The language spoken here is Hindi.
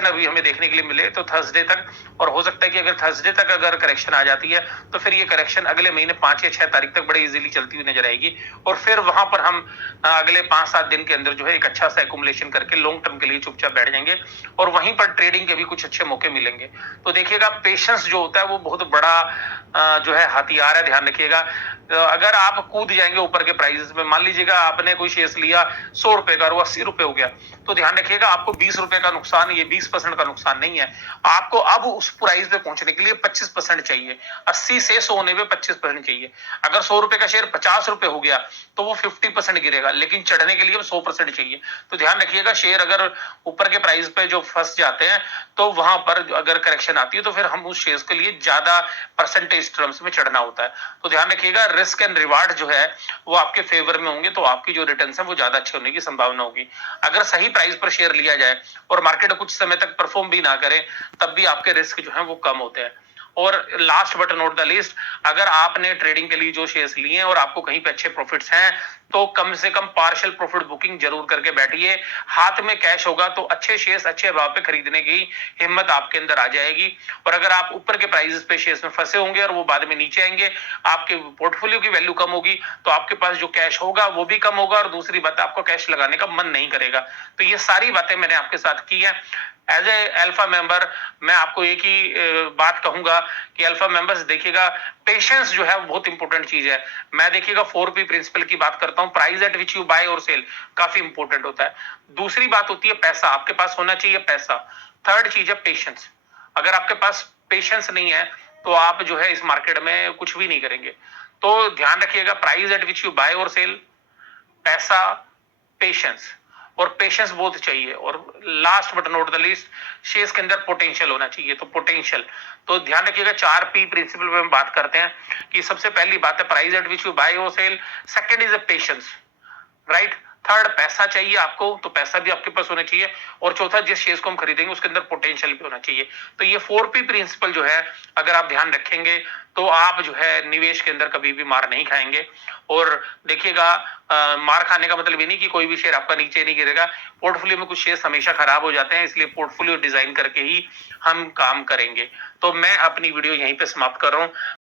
अभी हमें देखने के लिए मिले तो थर्सडे तक, और हो सकता है कि अगर थर्सडे तक अगर करेक्शन आ जाती है तो फिर ये करेक्शन अगले महीने 5 या 6 तारीख तक बड़े इजीली चलती हुई नजर आएगी, और फिर वहां पर हम अगले 5-7 दिन के अंदर जो है एक अच्छा सा एकुमुलेशन करके लॉन्ग टर्म के लिए चुपचाप बैठ जाएंगे, और वहीं पर ट्रेडिंग के भी कुछ अच्छे मौके मिलेंगे। तो देखिएगा, पेशेंस जो होता है वो बहुत बड़ा जो है हथियार है, ध्यान रखिएगा। अगर आप कूद जाएंगे ऊपर के प्राइसेस में, मान लीजिएगा आपने कोई शेयर लिया 100 रुपए का और वो 80 रुपए हो गया, तो ध्यान रखिएगा आपको 20 रुपए का नुकसान, ये 20% का नुकसान नहीं है। आपको अब उस प्राइस पे पहुंचने के लिए 25% चाहिए। 80 से 100 होने में 25% चाहिए। अगर 100 रुपए का शेयर 50 रुपए हो गया तो वो 50% गिरेगा, लेकिन चढ़ने के लिए 100% चाहिए। तो ध्यान रखिएगा, शेयर अगर ऊपर के प्राइस पे जो फंस जाते हैं तो वहां पर अगर करेक्शन आती है तो फिर हम उस शेयर के लिए ज्यादा परसेंटेज टर्म्स में चढ़ना होता है। तो ध्यान रखिएगा, रिस्क एंड रिवार्ड जो है वो आपके फेवर में होंगे, तो आपकी जो रिटर्न है वो ज्यादा अच्छे होने की संभावना होगी। अगर सही प्राइस पर शेयर लिया जाए और मार्केट कुछ समय तक परफॉर्म भी ना करे, तब भी आपके रिस्क जो है वो कम होते हैं। और last but not the least, अगर आपने ट्रेडिंग के लिए जो शेयर्स लिए हैं और आपको कहीं पे अच्छे प्रॉफिट्स हैं, तो कम से कम पार्शियल प्रॉफिट बुकिंग जरूर करके बैठिए। हाथ में कैश होगा तो अच्छे शेयर्स अच्छे भाव पे खरीदने की हिम्मत आपके अंदर आ जाएगी। और अगर आप ऊपर के प्राइसेस पे शेयर्स में फंसे होंगे और वो बाद में नीचे आएंगे, आपके पोर्टफोलियो की वैल्यू कम होगी, तो आपके पास जो कैश होगा वो भी कम होगा, और दूसरी बात, आपको कैश लगाने का मन नहीं करेगा। तो ये सारी बातें मैंने आपके साथ की है। एज ए अल्फा मेंबर मैं आपको एक ही बात कहूंगा कि अल्फा मेंबर्स देखिएगा, पेशेंस जो है वो बहुत इंपॉर्टेंट चीज है। मैं देखिएगा 4P प्रिंसिपल की बात करता हूं, price at which you buy और सेल, काफी इंपॉर्टेंट होता है। दूसरी बात होती है पैसा, आपके पास होना चाहिए पैसा। थर्ड चीज है पेशेंस। अगर आपके पास पेशेंस नहीं है तो आप जो है इस मार्केट में कुछ भी नहीं करेंगे। तो ध्यान रखिएगा, price at which you buy और सेल, पैसा, पेशेंस, और पेशेंस बहुत चाहिए। और last but not the least, shares के अंदर पोटेंशियल होना चाहिए। तो पोटेंशियल, तो ध्यान रखिएगा, 4P प्रिंसिपल पे हम बात करते हैं कि सबसे पहली बात है price at which you buy और sell, second is a patience, right. Third, पैसा चाहिए आपको, तो पैसा भी आपके पास होना चाहिए। और चौथा, जिस शेयर्स को हम खरीदेंगे उसके अंदर पोटेंशियल भी होना चाहिए। तो ये 4P प्रिंसिपल जो है, अगर आप ध्यान रखेंगे तो आप जो है निवेश के अंदर कभी भी मार नहीं खाएंगे। और देखिएगा, मार खाने का मतलब ये नहीं कि कोई भी शेयर आपका नीचे नहीं गिरेगा। पोर्टफोलियो में कुछ शेयर हमेशा खराब हो जाते हैं, इसलिए पोर्टफोलियो डिजाइन करके ही हम काम करेंगे। तो मैं अपनी वीडियो यहीं पे समाप्त कर रहा हूं।